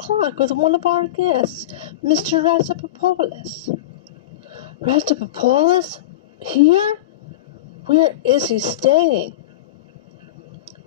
o'clock with one of our guests, Mr. Rastapopoulos. Rastapopoulos? Here? Where is he staying?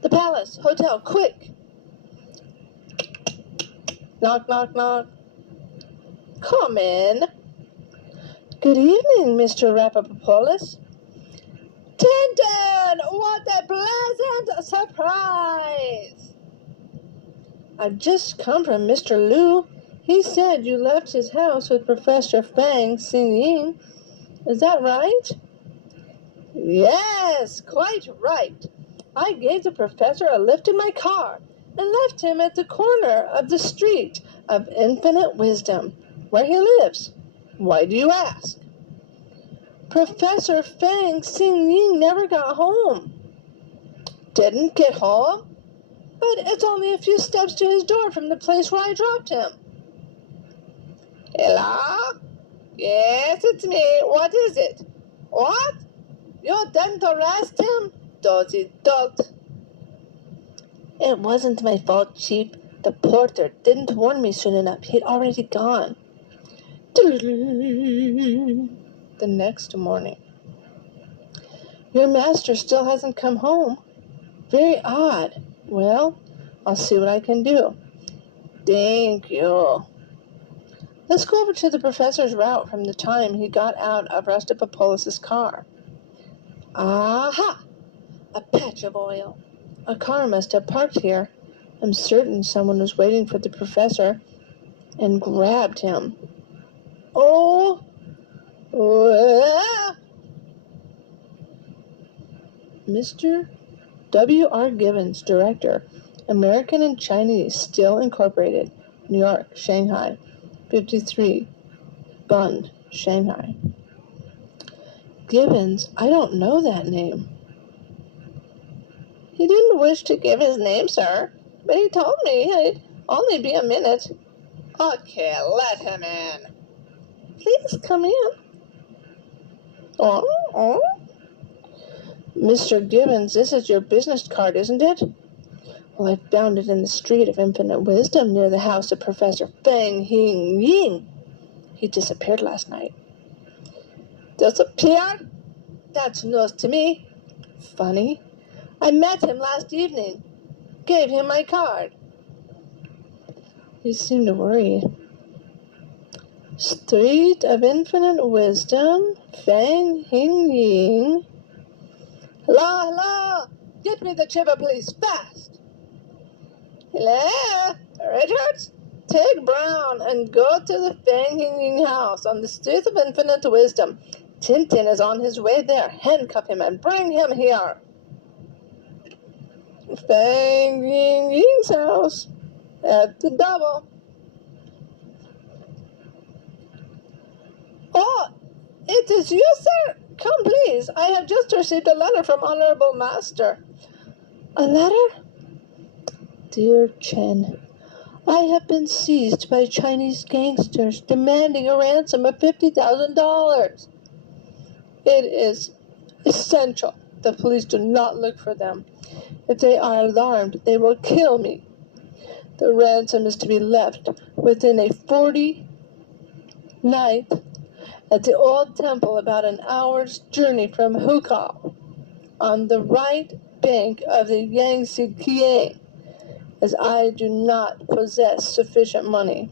The Palace Hotel, quick! Knock, knock, knock. Come in. Good evening, Mr. Rastapopoulos. Tintin! What a pleasant surprise! I've just come from Mr. Liu. He said you left his house with Professor Fang Xingying. Is that right? Yes, quite right. I gave the professor a lift in my car and left him at the corner of the street of Infinite Wisdom, where he lives. Why do you ask? Professor Fang Xingying never got home. Didn't get home? But it's only a few steps to his door from the place where I dropped him. Hello? Yes, it's me. What is it? What? You didn't arrest him? Dozy dot. It wasn't my fault, Chief. The porter didn't warn me soon enough. He'd already gone. The next morning. Your master still hasn't come home. Very odd. Well, I'll see what I can do. Thank you. Let's go over to the professor's route from the time he got out of Rastapopoulos' car. Aha! A patch of oil. A car must have parked here. I'm certain someone was waiting for the professor and grabbed him. Oh! Mr. W.R. Gibbons, Director, American and Chinese Steel Incorporated, New York, Shanghai, 53, Bund, Shanghai. Gibbons? I don't know that name. He didn't wish to give his name, sir, but he told me it'd only be a minute. Okay, let him in. Please come in. Oh. Mr. Gibbons, this is your business card, isn't it? Well, I found it in the street of Infinite Wisdom near the house of Professor Fang Xingying. He disappeared last night. Disappeared? That's news to me. Funny. I met him last evening. Gave him my card. He seemed to worry. Street of Infinite Wisdom, Fang Xingying. Hello? Get me the chiva, please, fast. Hello? Richards? Take Brown and go to the Fang Xingying house on the Street of Infinite Wisdom. Tintin is on his way there. Handcuff him and bring him here. Fang Xingying's house at the double. Oh, it is you, sir? Come, please. I have just received a letter from Honorable Master. A letter? Dear Chen, I have been seized by Chinese gangsters demanding a ransom of $50,000. It is essential the police do not look for them. If they are alarmed, they will kill me. The ransom is to be left within a 40 night at the old temple about an hour's journey from Hukao on the right bank of the Yangtze Kiang, as I do not possess sufficient money.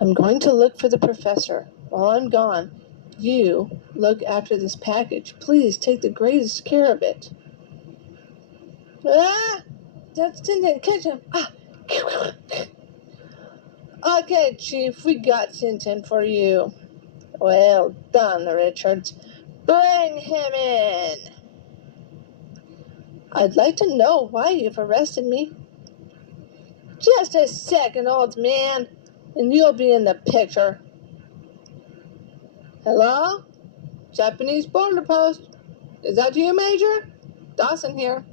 I'm going to look for the professor. While I'm gone, you look after this package. Please take the greatest care of it. Ah! That's Tintin. Catch him. Ah! Okay, Chief, we got Tintin for you. Well done, Richards. Bring him in. I'd like to know why you've arrested me. Just a second, old man, and you'll be in the picture. Hello? Japanese border post. Is that you, Major? Dawson here.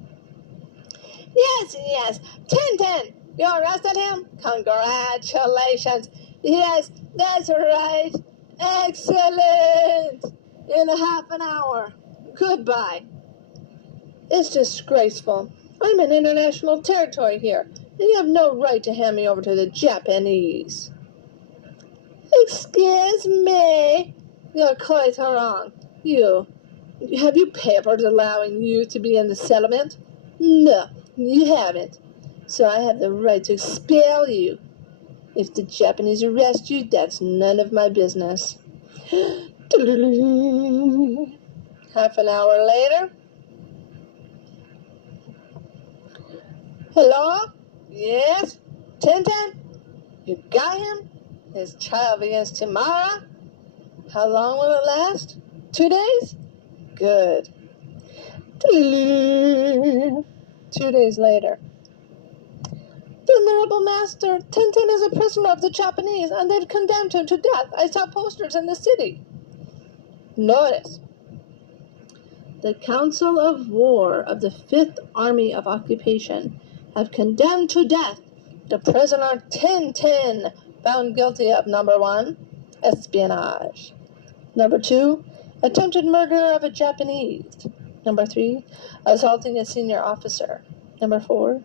Yes. Tintin, you arrested him? Congratulations. Yes, that's right. Excellent. In half an hour. Goodbye. It's disgraceful. I'm in international territory here. You have no right to hand me over to the Japanese. Excuse me. You're quite wrong. Have you papers allowing you to be in the settlement? No, you haven't. So I have the right to expel you. If the Japanese arrest you, that's none of my business. Half an hour later. Hello? Yes? Tintin? You got him? His trial begins tomorrow? How long will it last? 2 days? Good. 2 days later. Venerable Master, Tintin is a prisoner of the Japanese, and they've condemned him to death. I saw posters in the city. Notice. The Council of War of the 5th Army of Occupation have condemned to death the prisoner Tintin, found guilty of number 1, espionage. Number 2, attempted murder of a Japanese. Number 3, assaulting a senior officer. Number 4,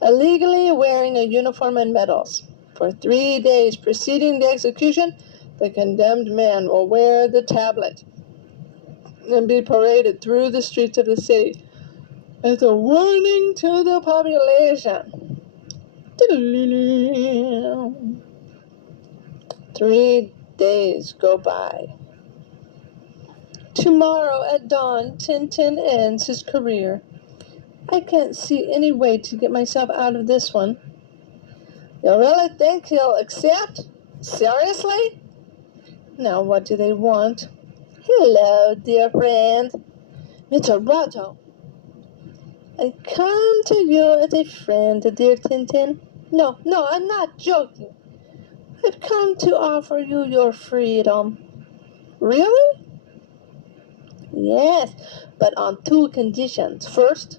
illegally wearing a uniform and medals. For 3 days preceding the execution, the condemned man will wear the tablet and be paraded through the streets of the city as a warning to the population. 3 days go by. Tomorrow at dawn, Tintin ends his career. I can't see any way to get myself out of this one. You really think he'll accept? Seriously? Now what do they want? Hello, dear friend. Mr. Rato. I come to you as a friend, dear Tintin. No, I'm not joking. I've come to offer you your freedom. Really? Yes, but on 2 conditions. First,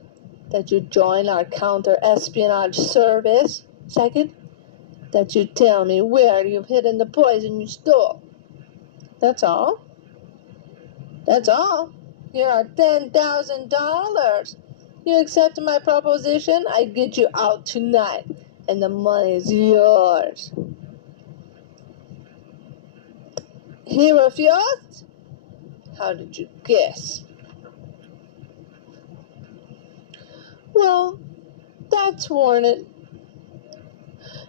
that you join our counter-espionage service. Second, that you tell me where you've hidden the poison you stole. That's all. That's all. Here are $10,000. You accept my proposition, I get you out tonight, and the money is yours. He refused? How did you guess? Well, that's warranted.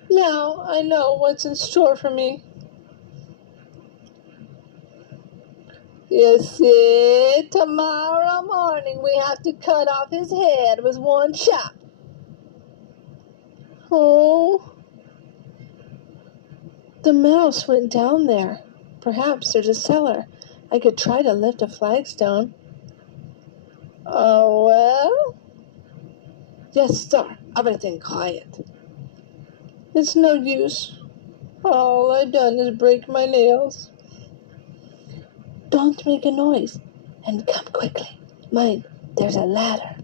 Now I know what's in store for me. You see, tomorrow morning we have to cut off his head with 1 chop. Oh, the mouse went down there. Perhaps there's a cellar. I could try to lift a flagstone. Oh, well? Yes, sir. Everything quiet. It's no use. All I've done is break my nails. Don't make a noise, and come quickly. Mind, there's a ladder.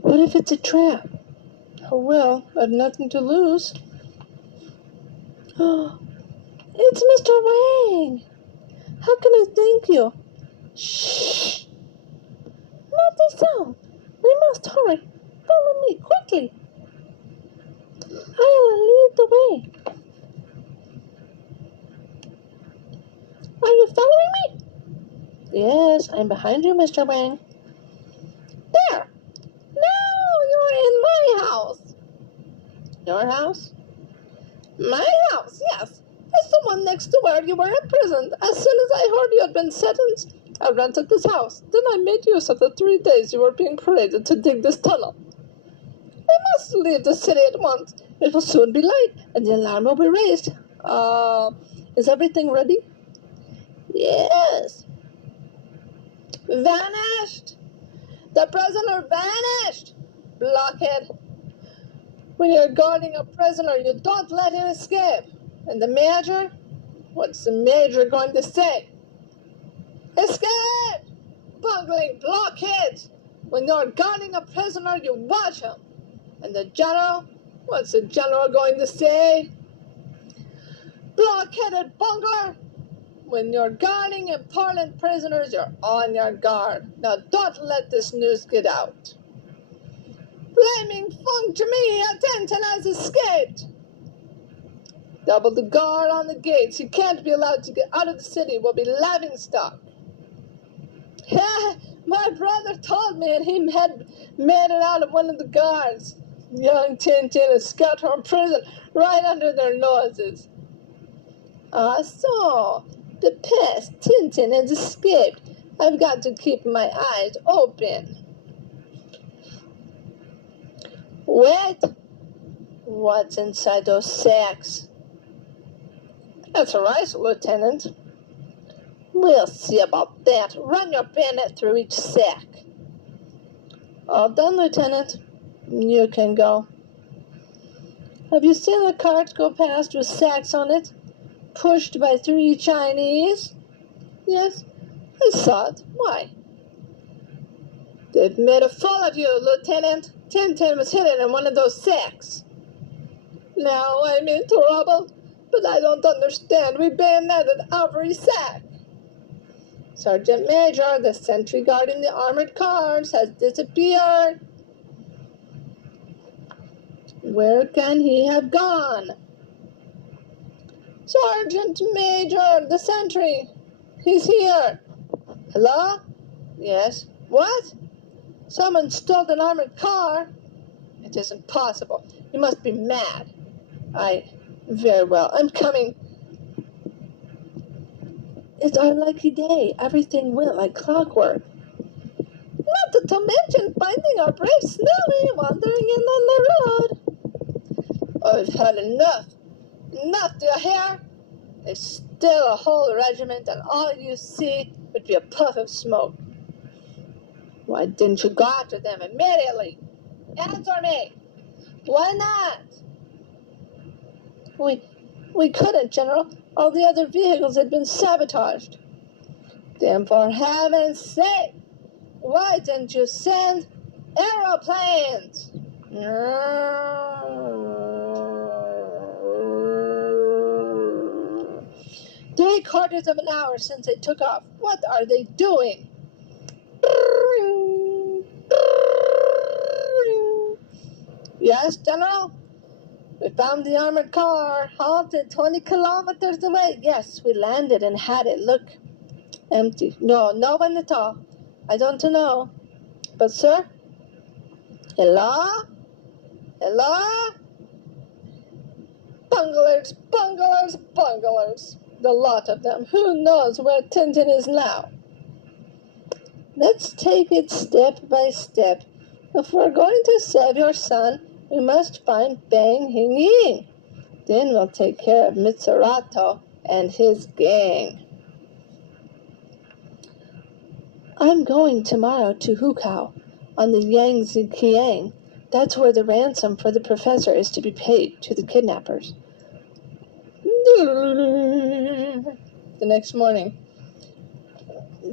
What if it's a trap? Oh, well, I've nothing to lose. Oh, it's Mr. Wang. How can I thank you? Shh! Not the sound. We must hurry. Follow me quickly. I'll lead the way. Are you following me? Yes, I'm behind you, Mr. Wang. There! Now you're in my house. Your house? My house, yes. It's the one next to where you were imprisoned. As soon as I heard you had been sentenced, I rented this house. Then I made use of the 3 days you were being paraded to dig this tunnel. I must leave the city at once. It will soon be light, and the alarm will be raised. Is everything ready? Yes. Vanished! The prisoner vanished! Blockhead. When you're guarding a prisoner, you don't let him escape. And the major? What's the major going to say? Escape! Bungling blockheads! When you're guarding a prisoner, you watch him. And the general? What's the general going to say? Blockheaded bungler! When you're guarding important prisoners, you're on your guard. Now don't let this news get out. Flaming funk to me, Tintin has escaped! Double the guard on the gates. He can't be allowed to get out of the city. We'll be laughingstock. My brother told me, and he had made it out of one of the guards. Young Tintin escaped from prison right under their noses. Ah, so, the pest, Tintin has escaped. I've got to keep my eyes open. Wait! What's inside those sacks? That's right, Lieutenant. We'll see about that. Run your bayonet through each sack. All done, Lieutenant. You can go. Have you seen the cart go past with sacks on it? Pushed by 3 Chinese? Yes, I saw it. Why? They've made a fool of you, Lieutenant. Tintin was hidden in one of those sacks. Now I'm in trouble, but I don't understand. We bayoneted every sack. Sergeant Major, the sentry guarding the armored cars, has disappeared. Where can he have gone? Sergeant Major, the sentry. He's here. Hello? Yes. What? Someone stole an armored car? It isn't possible. You must be mad. Very well. I'm coming. It's our lucky day. Everything went like clockwork. Not to mention finding our brave Snowy wandering in on the road. I've had enough. Enough, do you hear? There's still a whole regiment, and all you see would be a puff of smoke. Why didn't you go after them immediately? Answer me. Why not? We couldn't, General. All the other vehicles had been sabotaged. Then for heaven's sake, why didn't you send aeroplanes? 3/4 of an hour since they took off. What are they doing? Yes, General? We found the armored car, halted 20 kilometers away. Yes, we landed and had it. Look, empty. No one at all. I don't know. But, sir? Hello? Hello? Bunglers, bunglers, bunglers. The lot of them. Who knows where Tintin is now? Let's take it step by step. If we're going to save your son, we must find Bang Hing Ying. Then we'll take care of Mitsurato and his gang. I'm going tomorrow to Hukao on the Yangtze Kiang. That's where the ransom for the professor is to be paid to the kidnappers. The next morning.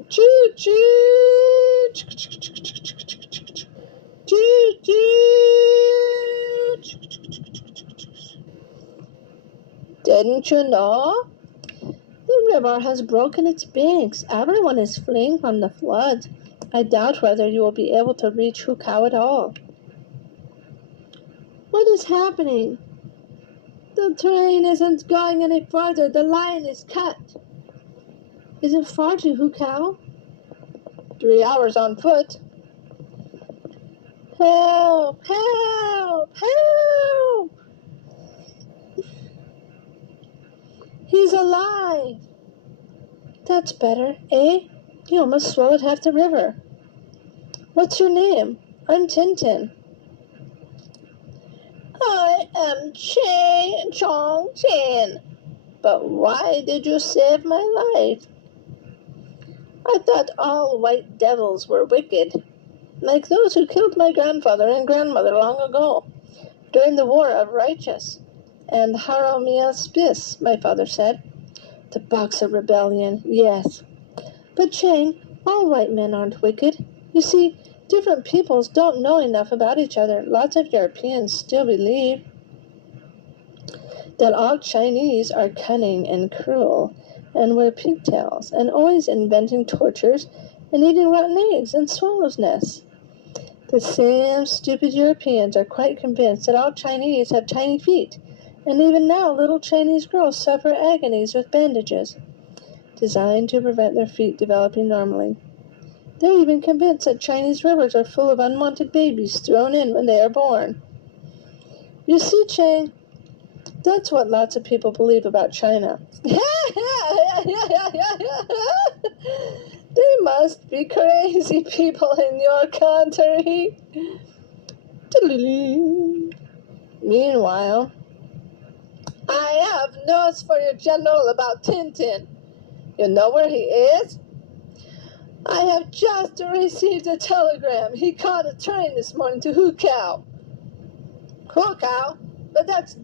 Choo-choo! Choo-choo! Didn't you know? The river has broken its banks. Everyone is fleeing from the floods. I doubt whether you will be able to reach Hukao at all. What is happening? The train isn't going any farther. The line is cut. Is it far to Hukao? 3 hours on foot. Help! Help! Help! He's alive! That's better, eh? You almost swallowed half the river. What's your name? I'm Tintin. I am Chang. But why did you save my life? I thought all white devils were wicked, like those who killed my grandfather and grandmother long ago, during the War of Righteous, and Haromia Spis, my father said. The Boxer Rebellion, yes. But Chang, all white men aren't wicked. You see, different peoples don't know enough about each other. Lots of Europeans still believe that all Chinese are cunning and cruel, and wear pigtails, and always inventing tortures, and eating rotten eggs and swallows' nests. The same stupid Europeans are quite convinced that all Chinese have tiny feet, and even now little Chinese girls suffer agonies with bandages, designed to prevent their feet developing normally. They're even convinced that Chinese rivers are full of unwanted babies thrown in when they are born. You see, Chang, that's what lots of people believe about China. They must be crazy people in your country. Meanwhile, I have news for your general about Tintin. You know where he is? I have just received a telegram. He caught a train this morning to Hukau. Hukau? But that's